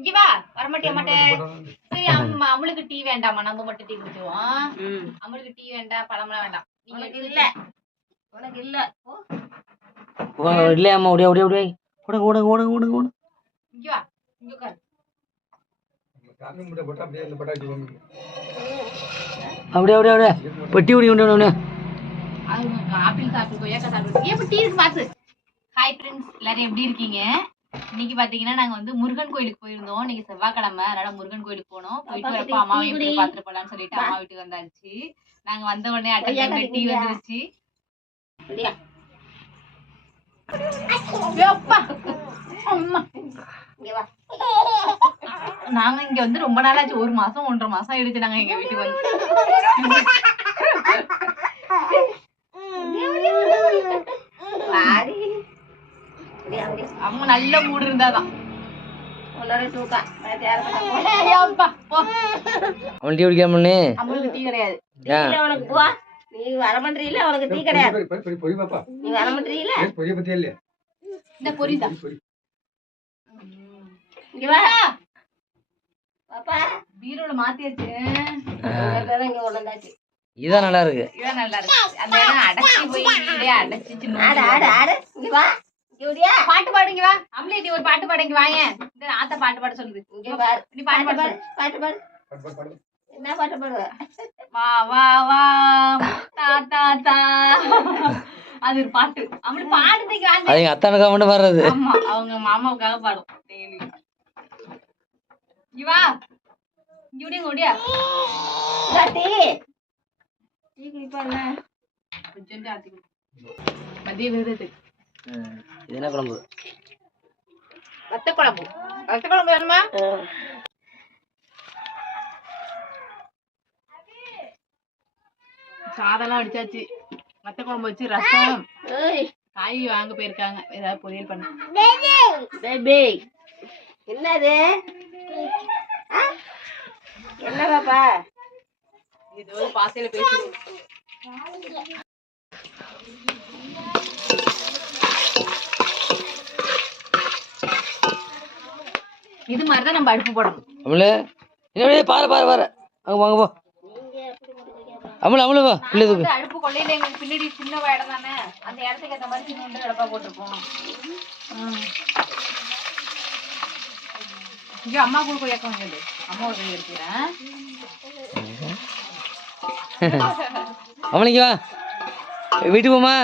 இங்க வா. வரமாட்டியா மாட்டேன். சரி அம்முளுக்கு டீ வேண்டாமா, நம்ம மட்டும் டீ குடிச்சுவோம். அம்முளுக்கு டீ வேண்டாம், பழமெல்லாம் வேண்டாம். நீங்க இல்ல உனக்கு இல்ல இல்லையாம்மா ஓடியா ஓடியா ஓடியா ஓடுங்க ஓடுங்க ஓடுங்க ஓடுங்க ஓடுங்க. இங்க வா, இங்க உட்காரு. அப்படியே அப்படியே அப்படியே பெட்டி ஓடி கொண்டு வந்தோடனே ஆப்பிள் சாப்பிட்டு கொய்யாக்கா சாப்பிட்டு எப்படி டீ மாத்து. ஹாய் ஃப்ரெண்ட்ஸ், எல்லாரும் எப்படி இருக்கீங்க? இன்னைக்கு பாத்தீங்கன்னா நாங்க வந்து முருகன் கோயிலுக்கு போயிருந்தோம். இன்னைக்கு செவ்வாய்க்கிழமை, அதனால முருகன் கோயிலுக்கு போனோம். போயிட்டு வரப்ப அம்மா வீட்டுக்கு பாத்துட்டு போலான்னு சொல்லிட்டு அம்மா வீட்டுக்கு வந்தாச்சு. நாங்க வந்த உடனே அட்டை டீ வந்துருச்சு. நாங்க இங்க வந்து ரொம்ப நாளாச்சு, 1 மாசம் 1.5 மாசம் ஆயிடுச்சு நாங்க எங்க வீட்டுக்கு வந்து. அவங்க நல்ல மூடு இருந்தாதான் டீ குடிக்காம அவங்களுக்கு டீ கிடையாது. நீ வரமாட்டீல, உனக்கு டீ கிடையாது. நீ வரமாட்டீல, இந்த பொரிதான். இங்க வா பாப்பா, பீரோல மாத்தியாச்சு. இங்க ஒண்ணாச்சு. இதான் நல்லா இருக்கு. இதான் நல்லா இருக்கு. அந்த இடம் அடைச்சி போய் வீடே அடைச்சிச்சு. ஆடு ஆடு ஆடு. இங்க வா, ஜூடியா பாட்டு பாடுங்க. வா அம்லே, நீ ஒரு பாட்டு பாடுங்க. வாங்க, இந்த ஆத்தா பாட்டு பாட சொல்லுது. இங்க பாரு, நீ பாட்டு பாடு. பாட்டு பாடு. என்ன பாட்டு பாடுவ? வா வா வா தா தா தா. அது ஒரு பாட்டு. அம்லே பாடுறதுக்கு வாங்க. அது எங்க அத்தானுக்காக மட்டும் பாடுறது. ஆமா, அவங்க மாமாவுக்காக பாடும் டெய்லி. இங்க வா, ஜூடியா ஓடியா. டீ டீ குடிப்பானே. கொஞ்சம் ஆத்தி மதிய விருது. இது என்ன குழம்பு? வத்த குழம்பு. வத்த குழம்பு வேணுமா? சாதம்லாம் அடிச்சாச்சு. வத்த குழம்பு வச்சு ரசம், காய் வாங்க போயிருக்காங்க. ஏதாவது பொரியல் பண்ண. பேபி என்னது? என்ன பாப்பா? இது ஒரு பாசையில பேசி இது மாதிரிதான் நம்ம அடுப்பு போடணும். அம்லே பாரு பாரு பாரு, அங்க வாங்க போ. அம்லே அம்லே வா. அடுப்பு கொள்ளையில எங்களுக்கு பின்னாடி சின்ன இடம் தானே, அந்த இடத்துக்கு ஏற்ற மாதிரி சின்ன அடுப்பா போட்டிருப்போம். இங்க அம்மா கூட கொய்யாக்க வாங்கிடு. அம்மா ஒரு கை எடுத்துக்கிறேன். அம்மனிக்கு வா, வீட்டுக்கு போமா.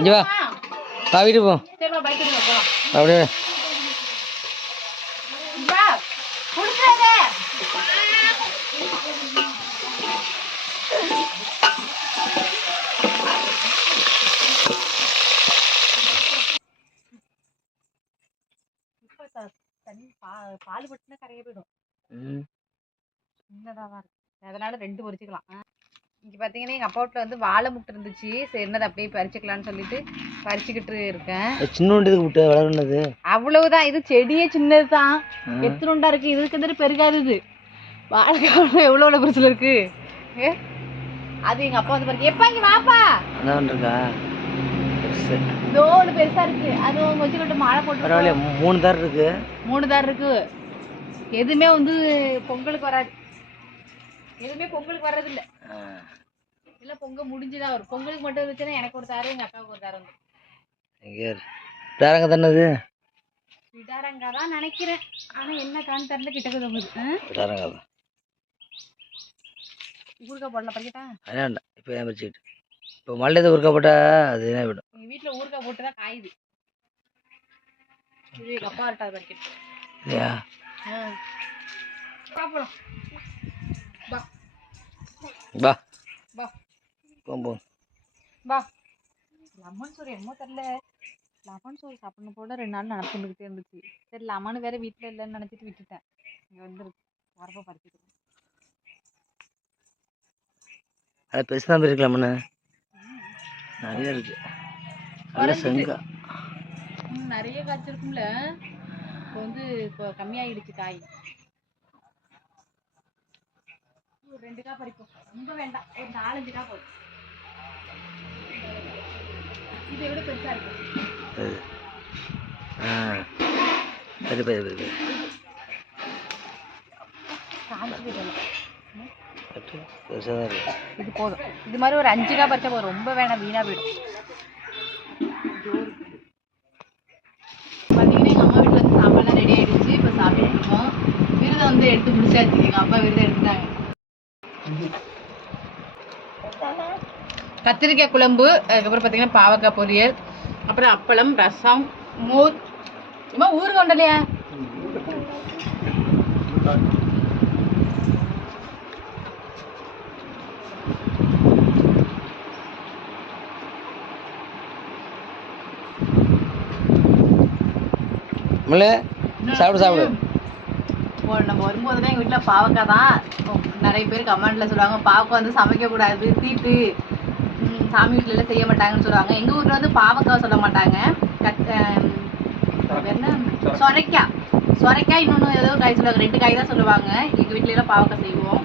இங்க வா வா, வீட்டுக்கு போ. சரிப்பா, பைக் எடுத்து போலாம். அப்படியே வா, குடுக்காத. தண்ணி பால் பட்டுனா கரைய போயிடும். சின்னதாதான் இருக்கு, அதனால 2 பொரிச்சுக்கலாம். இங்க பாத்தீங்கன்னா எங்க அப்பா வீட்டுல வந்து வாழை முட்டை இருந்துச்சு. சரி, என்னது அப்படியே பறிச்சுக்கலாம்னு சொல்லிட்டு பறிச்சுக்கிட்டு இருக்கேன். சின்னதுக்கு விட்டு வளர்ந்தது அவ்வளவுதான். இது செடியே சின்னதுதான், எத்தனோண்டா இருக்கு. இதுக்கு வந்து பெருகாது. இது வாழைக்காய் எவ்வளவு பெருசுல இருக்கு. அது எங்க அப்பா வந்து பாருங்க. எப்பா இங்க வாப்பா. தோடு பெருசா இருக்கு. அது வச்சுக்கிட்டு மழை போட்டு 3 தார் இருக்கு. 3 தார் இருக்கு. எதுவுமே வந்து பொங்கலுக்கு வராது. எதுவுமே பொங்கலுக்கு வர்றது இல்ல. இல்ல பொங்கல் முடிஞ்சுதான் வரும். பொங்கலுக்கு மட்டும் இருந்துச்சுன்னா எனக்கு ஒரு தாரு, எங்க அக்காவுக்கு ஒரு தாரு வந்து. விடாரங்க தானது? விடாரங்கா தான் நினைக்கிறேன். ஆனா என்ன கான்னு தெரியல. கிட்டக்கு தொங்குது. ஊறுகாய் போடலாம், பறிக்கட்டா? வேண்டாம், இப்போ ஏன் பறிச்சுக்கிட்டு. இப்போ மல்லிகை ஊறுகாய் போட்டா அது என்ன விடும். எங்க வீட்டுல ஊறுகாய் போட்டுதான் காயுது. இது எங்க அப்பா இருட்டா பறிக்கிட்டு இல்லையா? போலாம். வா வா வா போம் வா. லெமன் சோறு என்னமோ தெரியல. லெமன் சோறு சாப்பிடணும் போல 2 நாள் நடந்துக்கிட்டே இருந்துச்சு. சரி, லெமன் வேற வீட்டுல இல்லைன்னு நினைச்சிட்டு விட்டுட்டேன். இங்க வந்துருக்கு, வரப்ப பறிக்கிட்டு. அது பெருசுதான் இருக்கு. லெமனு நிறைய இருக்கு. நிறைய காய்ச்சிருக்கும்ல. இப்போ வந்து கம்மியாயிடுச்சு காய். 2 காய் பறிப்போம். ரொம்ப வேண்டாம், ஒரு 4-5 காய் போதும். இதை விட பெருசா இருக்கு. சரி. பெருசாக தான் இருக்கு. இது போதும். இது மாதிரி ஒரு 5 காய் பறிச்சா போதும். ரொம்ப வேணாம், வீணா போயிடும். பார்த்தீங்கன்னா எங்கள் அம்மா வீட்டில் வந்து சாப்பாடுலாம் ரெடி ஆகிடுச்சு. இப்போ சாப்பிட்டு இருக்கோம். விருதை வந்து எடுத்து முடிச்சாச்சு. எங்கள் அப்பா விருதை எடுத்துட்டாங்க. கத்திரிக்காய் குழம்பு, அதுக்கப்புறம் பார்த்தீங்கன்னா பாவக்காய் பொரியல், அப்புறம் அப்பளம், ரசம், மோர். இம்மா ஊருக்கு கொண்டலையா? முள்ளு சாப்பிடு சாப்பிடு. இப்போ நம்ம வரும்போது தான் எங்கள் வீட்டில் பாவக்காய் தான். நிறைய பேர் கமெண்ட்ல சொல்லுவாங்க பாவக்காய் வந்து சமைக்கக்கூடாது, தீட்டு, சாமி வீட்டிலலாம் செய்ய மாட்டாங்கன்னு சொல்லுவாங்க. எங்கள் ஊரில் வந்து பாவக்காய் சொல்ல மாட்டாங்க. என்ன சொரைக்காய், இன்னொன்று ஏதோ காய் சொல்லுவாங்க. 2 காய் தான் சொல்லுவாங்க. எங்கள் வீட்டிலலாம் பாவக்காய் செய்வோம்.